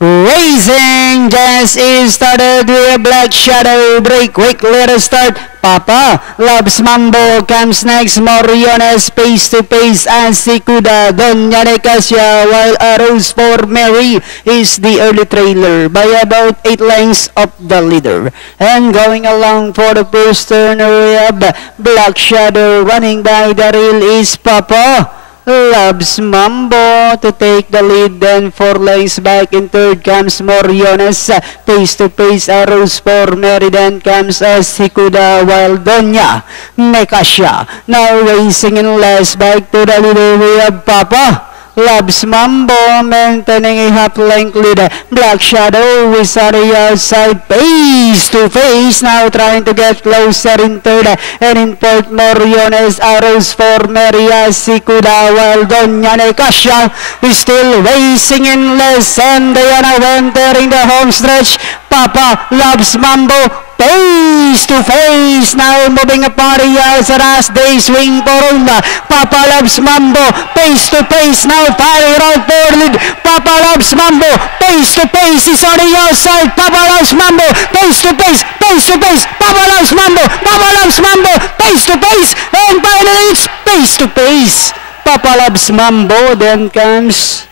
Racing just is started with a Black Shadow break. Quick, let us start. Papa Loves Mambo comes next. Moriones pace to pace as Sikuda. Doña Nicasia, while Arrows for Mary is the early trailer by about 8 lengths of the leader. And going along for the first turn, we have Black Shadow. Running by the rail is Papa Loves Mambo to take the lead. Then 4 lengths back in third comes Moriones. Pace to pace Arrows for Mary. Then comes Sikuda, while Doña Nicasia now racing in last. Back to the leader we have Papa Loves Mambo maintaining a half-length lead. Black Shadow is on the outside, face to face, now trying to get closer in third. And in fourth, Moriones, Arrows for Maria Sikuda, while Doña Nicasia is still racing in less. And they are now entering the home stretch. Papa Loves Mambo face to face, now moving upon the outside as they swing for Ronda. Papa Loves Mambo face to face, now firing out for lead. Papa Loves Mambo face to face is on the outside. Papa Loves Mambo face to face, face to face. Papa Loves Mambo, Papa Loves Mambo face to face, and finally it's face to face. Papa Loves Mambo. Then comes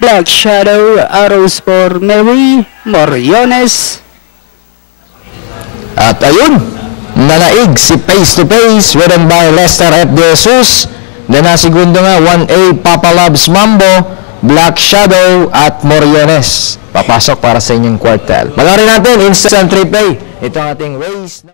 Black Shadow, Arrows for Mary, Moriones. At ayun, nanaig si Face to Face, ridden by Lester F. De Jesus. Then segundo nga, 1A, Papa Loves Mambo, Black Shadow at Moriones. Papasok para sa inyong quartel. Panoorin natin, instant replay. Ito ang ating race.